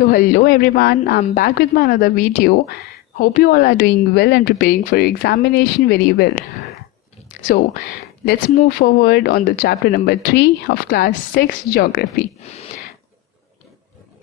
So hello everyone, I'm back with my another video. Hope you all are doing well and preparing for your examination very well. So let's move forward on the chapter number 3 of class 6 geography,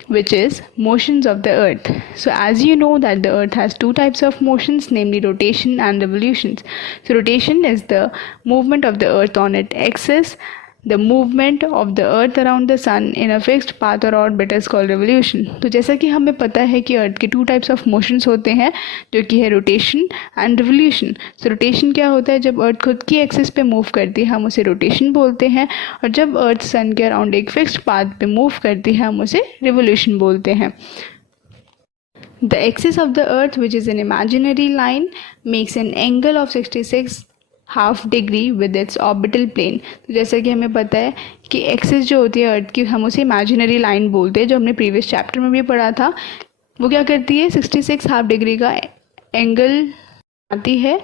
which is motions of the earth. So as you know that the earth has two types of motions, namely rotation and revolutions. So rotation is the movement of the earth on its axis. The movement of the earth around the sun in a fixed path or orbit is called revolution. तो जैसा कि हमें पता है कि अर्थ के two types of motions होते हैं, जो कि है rotation and revolution. So rotation क्या होता है? जब अर्थ खुद की एक्सिस पे मूव करती है हम उसे रोटेशन बोलते हैं, और जब अर्थ सन के अराउंड एक फिक्स्ड पाथ पे मूव करती है हम उसे रिवोल्यूशन बोलते हैं. The axis of the earth, which is an imaginary line, makes an angle of 66 half degree with its orbital plane. तो जैसा कि हमें पता है कि एक्सिस जो होती है अर्थ की, हम उसे इमेजिनरी लाइन बोलते हैं, जो हमने प्रीवियस चैप्टर में भी पढ़ा था. वो क्या करती है? 66 हाफ डिग्री का एंगल आती है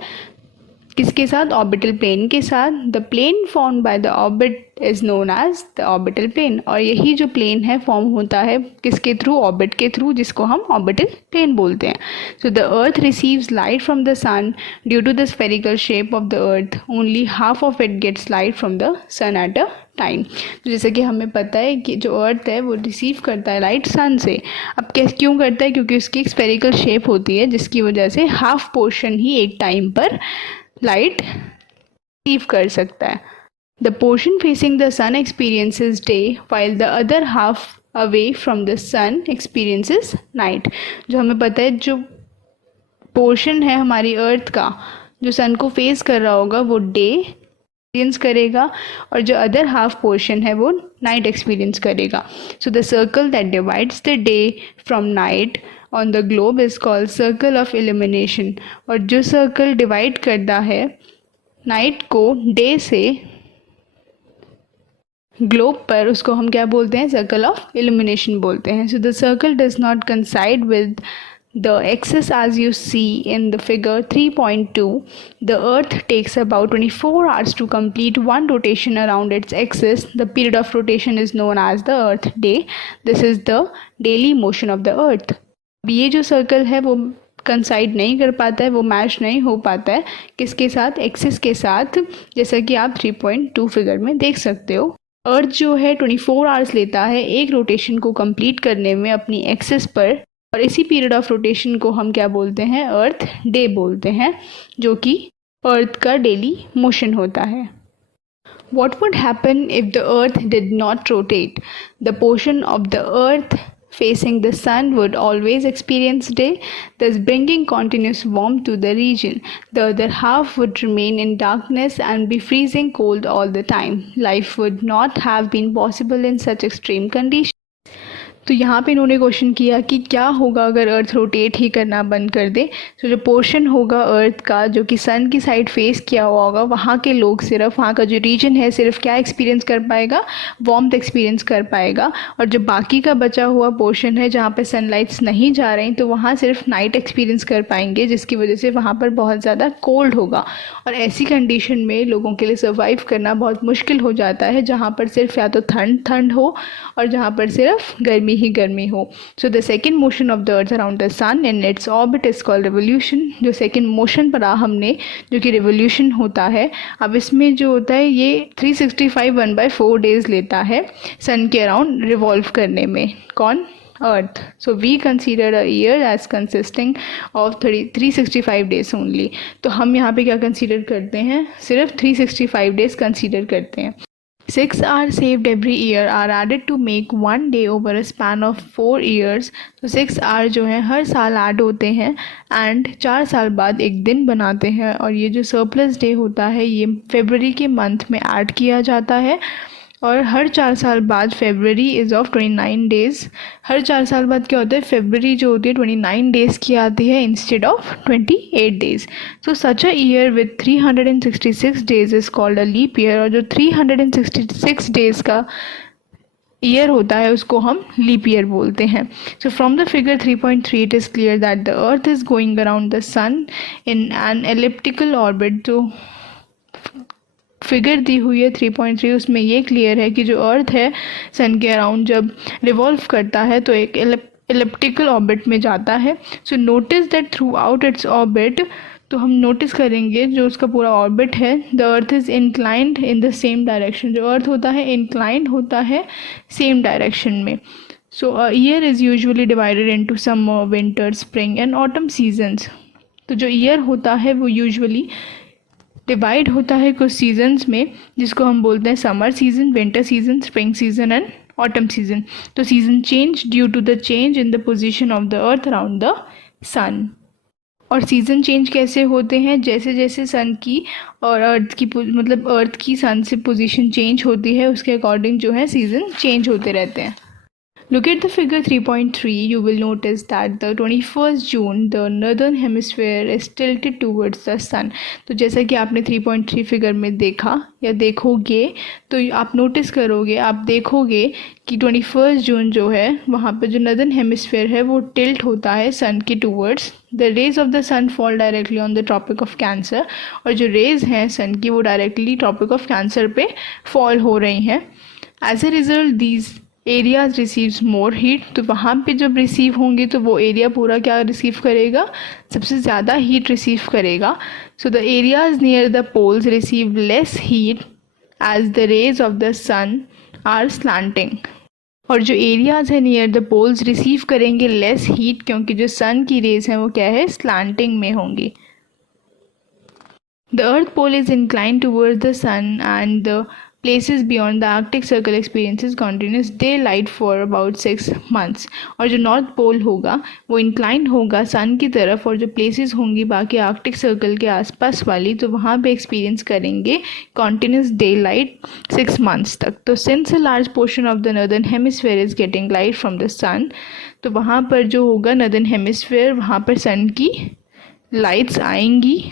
किसके साथ? ऑर्बिटल प्लेन के साथ. The plane form by the orbit is known as the orbital plane. और यही जो प्लेन है फॉर्म होता है किसके थ्रू? ऑर्बिट के थ्रू, जिसको हम ऑर्बिटल प्लेन बोलते हैं. So the earth receives light from the sun due to the spherical shape of the earth. Only half of it gets light from the sun at a time. तो जैसे कि हमें पता है कि जो अर्थ है वो रिसीव करता है लाइट सन से. अब क्यों करता है? क्योंकि उसकी एक स्फेरिकल शेप होती है, जिसकी वजह से हाफ पोर्शन ही एक टाइम पर लाइट रिसीव कर सकता है. The portion facing the sun experiences day while the other half away from the sun experiences night. जो हमें पता है जो पोर्शन है हमारी अर्थ का जो सन को फेस कर रहा होगा वो डे एक्सपीरियंस करेगा, और जो अदर हाफ पोर्शन है वो नाइट एक्सपीरियंस करेगा. So the circle that divides the day from night on the globe is called circle of illumination. और जो सर्कल डिवाइड करता है नाइट को डे से ग्लोब पर, उसको हम क्या बोलते हैं? सर्कल ऑफ इल्यूमिनेशन बोलते हैं. So the circle does not कंसाइड with the axis as you see in the figure 3.2. The earth takes about 24 hours to complete one rotation around its axis. The period of rotation is known as the earth day. This is the daily motion of the earth. ये जो circle है वो कंसाइड नहीं कर पाता है, वो match नहीं हो पाता है किसके साथ? एक्सिस के साथ, जैसा कि आप 3.2 फिगर में देख सकते हो. अर्थ जो है 24 आवर्स लेता है एक रोटेशन को कंप्लीट करने में अपनी एक्सिस पर, और इसी पीरियड ऑफ रोटेशन को हम क्या बोलते हैं? अर्थ डे बोलते हैं, जो कि अर्थ का डेली मोशन होता है. What would happen if the earth did not rotate? The portion of the earth facing the sun would always experience day, thus bringing continuous warmth to the region. The other half would remain in darkness and be freezing cold all the time. Life would not have been possible in such extreme conditions. तो यहाँ पे इन्होंने question किया कि क्या होगा अगर earth rotate ही करना बंद कर दे. तो जो पोर्शन होगा अर्थ का जो कि सन की साइड फेस किया हुआ होगा, वहाँ के लोग सिर्फ, वहाँ का जो रीजन है सिर्फ क्या एक्सपीरियंस कर पाएगा? वार्मथ एक्सपीरियंस कर पाएगा. और जो बाकी का बचा हुआ पोर्शन है जहाँ पे सनलाइट्स नहीं जा रही, तो वहाँ सिर्फ नाइट एक्सपीरियंस कर पाएंगे, जिसकी वजह से वहाँ पर बहुत ज़्यादा कोल्ड होगा. और ऐसी कंडीशन में लोगों के लिए सर्वाइव करना बहुत मुश्किल हो जाता है, जहाँ पर सिर्फ या तो ठंड हो और जहाँ पर सिर्फ ही गर्मी हो. So the second motion of the earth around the sun in its orbit is called revolution. जो सेकेंड मोशन पढ़ा हमने जो कि रिवोल्यूशन होता है. अब इसमें जो होता है ये 365 1/4 डेज लेता है सन के अराउंड रिवॉल्व करने में. कौन? Earth. So we consider a year as consisting of 365 days only. तो हम यहाँ पे क्या कंसीडर करते हैं? सिर्फ 365 डेज कंसीडर करते हैं. 6 hours saved every year are added to make one day over a span of 4 years. तो 6 hours जो है हर साल ऐड होते हैं एंड 4 साल बाद एक दिन बनाते हैं. और ये जो सरप्लस डे होता है ये फरवरी के मंथ में ऐड किया जाता है. और हर 4 साल बाद फरवरी इज़ ऑफ 29 डेज़. हर 4 साल बाद क्या होता है? फरवरी जो होती है 29 डेज़ की आती है instead of 28 days. So such a year with 366 days is called a leap year. और जो 366 डेज़ का ईयर होता है उसको हम लीप ईयर बोलते हैं. So from the figure 3.3 it is clear that the earth is going around the sun in an elliptical orbit. जो फिगर दी हुई है 3.3 उसमें ये क्लियर है कि जो अर्थ है सन के अराउंड जब रिवॉल्व करता है तो एक इलिप्टिकल ऑर्बिट में जाता है। So notice that throughout its orbit, तो हम नोटिस करेंगे जो उसका पूरा ऑर्बिट है, the earth is inclined in the same direction. जो अर्थ होता है इंक्लाइंड होता है सेम डायरेक्शन में। So a year is usually divided into summer, winter, spring and autumn seasons. तो जो ईयर होता है वो यूजुअली डिवाइड होता है कुछ सीजन्स में, जिसको हम बोलते हैं summer season, winter season, spring season and autumn season. तो season change due to the change in the position of the earth around the sun. और सीज़न चेंज कैसे होते हैं? जैसे जैसे सन की और अर्थ की मतलब अर्थ की सन से पोजीशन चेंज होती है, उसके अकॉर्डिंग जो है सीज़न चेंज होते रहते हैं। Look at the figure 3.3. You will notice that the 21st June, the northern hemisphere is tilted towards the sun. तो जैसा कि आपने 3.3 फिगर में देखा या देखोगे, तो आप नोटिस करोगे, आप देखोगे कि 21 जून जो है वहाँ पे जो नर्दर्न हेमिस्फेयर है वो टिल्ट होता है सन के towards. The rays of the sun fall directly on the tropic of cancer, और जो रेज हैं सन की वो डायरेक्टली ट्रॉपिक ऑफ कैंसर पे फॉल हो रही हैं। As a result these areas receives more heat, तो वहाँ पे जब रिसीव होंगे तो वो एरिया पूरा क्या रिसीव करेगा? सबसे ज़्यादा हीट रिसीव करेगा। So the areas near the poles receive less heat as the rays of the sun are slanting. और जो एरियाज है नियर द पोल्स रिसीव करेंगे लेस हीट, क्योंकि जो सन की रेज हैं वो क्या है? स्लैंटिंग में होंगी। The earth pole is incline towards the sun and the places beyond the Arctic Circle experiences continuous daylight for about 6 months। और जो नॉर्थ पोल होगा वो इंक्लाइन होगा सन की तरफ, और जो प्लेसेस होंगी बाकी आर्कटिक सर्कल के आसपास वाली, तो वहाँ पे एक्सपीरियंस करेंगे कॉन्टिन्यूस डे लाइट 6 मंथ्स तक। तो since a large portion of the northern hemisphere is getting light from the sun, तो वहाँ पर जो होगा नर्दर्न हेमिस्फेयर, वहाँ पर सन की लाइट्स आएंगी,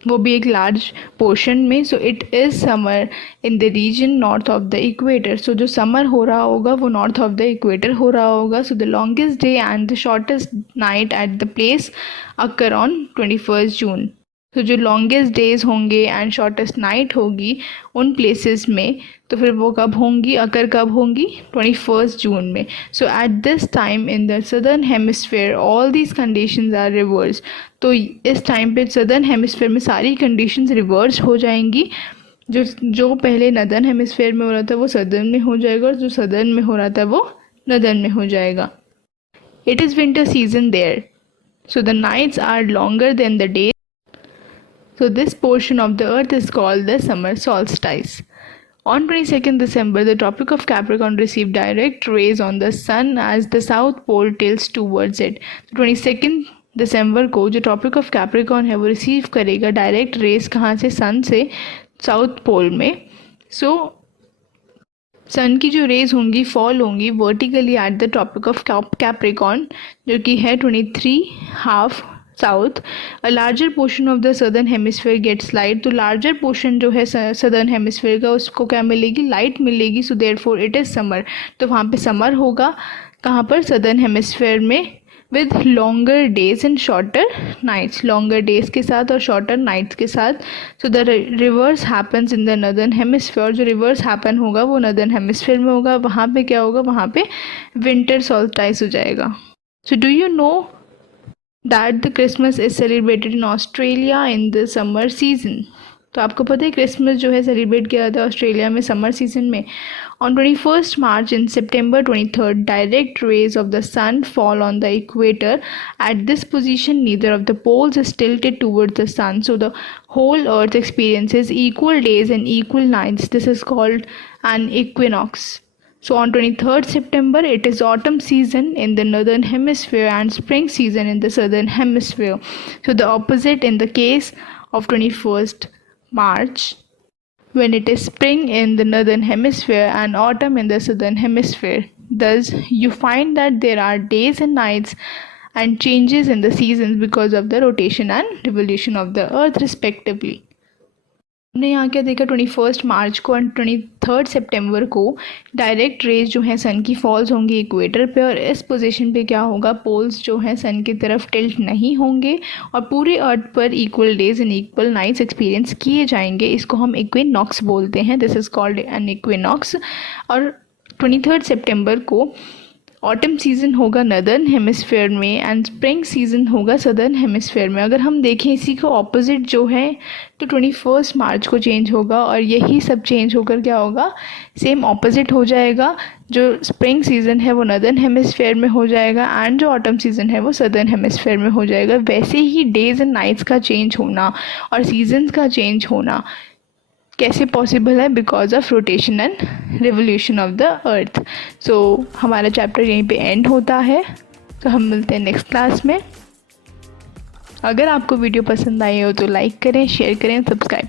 वो भी एक लार्ज पोर्शन में। So it is summer in the region north of the equator. So जो समर हो रहा होगा वो नॉर्थ ऑफ द इक्वेटर हो रहा होगा। So the longest day and the shortest night at the place occur on 21 जून। तो जो लॉन्गेस्ट डेज होंगे एंड शॉर्टेस्ट नाइट होगी उन प्लेसेस में, तो फिर वो कब होंगी? अकर कब होंगी? 21 जून में। So at this time in the southern hemisphere all these conditions are reverse. तो इस टाइम पे सदर्न हेमिस्फेयर में सारी कंडीशंस रिवर्स हो जाएंगी। जो पहले नदर्न हेमिस्फेयर में हो रहा था वो सदर्न में हो जाएगा, और जो सदर्न में हो रहा था वो नदर्न में हो जाएगा। It is winter season there, so the nights are longer than the days. So this portion of the earth is called the summer solstice. On 22nd December, the Tropic of Capricorn received direct rays on the sun as the south pole tilts towards it. 22nd दिसंबर को जो tropic of Capricorn है वो receive करेगा direct race कहाँ से? सन से, south pole में। सो सन की जो रेज होंगी फॉल होंगी vertically at the tropic of capricorn, जो कि है 23½ south. A larger portion of the southern hemisphere gets light. तो लार्जर पोर्शन जो है सदर्न हेमिस्फेयर का उसको क्या मिलेगी? लाइट मिलेगी। So therefore it is summer. तो वहाँ पे समर होगा कहाँ पर? सदर्न हेमिस्फेयर में, with longer days and shorter nights, longer days के साथ और शॉर्टर नाइट्स के साथ। So the reverse happens in the northern hemisphere. जो रिवर्स हैपन होगा वो नदर्न हेमिस्फेयर में होगा। वहाँ पे क्या होगा? वहाँ पे विंटर सॉल्स्टाइस हो जाएगा। So do you know that the Christmas is celebrated in Australia in the summer season? तो आपको पता है क्रिसमस जो है सेलिब्रेट किया जाता है ऑस्ट्रेलिया में समर सीजन में। On 21st March and September 23rd, direct rays of the sun fall on the equator. At this position, neither of the poles is tilted towards the sun, so the whole earth experiences equal days and equal nights. This is called an equinox. So on 23rd September, it is autumn season in the northern hemisphere and spring season in the southern hemisphere. So the opposite in the case of 21st March, when it is spring in the northern hemisphere and autumn in the southern hemisphere. Thus, you find that there are days and nights and changes in the seasons because of the rotation and revolution of the earth respectively. हमने यहाँ क्या देखा? 21 मार्च को और 23 सितंबर को direct rays जो है सन की फॉल्स होंगी इक्वेटर पे, और इस पोजीशन पे क्या होगा? पोल्स जो है सन की तरफ टिल्ट नहीं होंगे और पूरे अर्थ पर equal days and equal nights experience किए जाएंगे। इसको हम इक्विनॉक्स बोलते हैं। This is called an equinox. और 23 सितंबर को ऑटम सीज़न होगा नदर्न हेमिसफेयर में एंड स्प्रिंग सीज़न होगा सदर्न हेमिसफेयर में। अगर हम देखें इसी को ऑपोजिट जो है तो 21 मार्च को चेंज होगा और यही सब चेंज होकर क्या होगा, सेम ऑपोजिट हो जाएगा। जो स्प्रिंग सीज़न है वो नदर्न हेमिसफेयर में हो जाएगा एंड जो ऑटम सीज़न है वो सदर्न हेमिसफेयर में हो जाएगा। वैसे ही डेज़ एंड नाइट्स का चेंज होना और सीजन्स का चेंज होना कैसे पॉसिबल है, because of rotation and revolution of the earth. So हमारा चैप्टर यहीं पे एंड होता है। तो हम मिलते हैं नेक्स्ट क्लास में। अगर आपको वीडियो पसंद आई हो तो लाइक करें, शेयर करें, सब्सक्राइब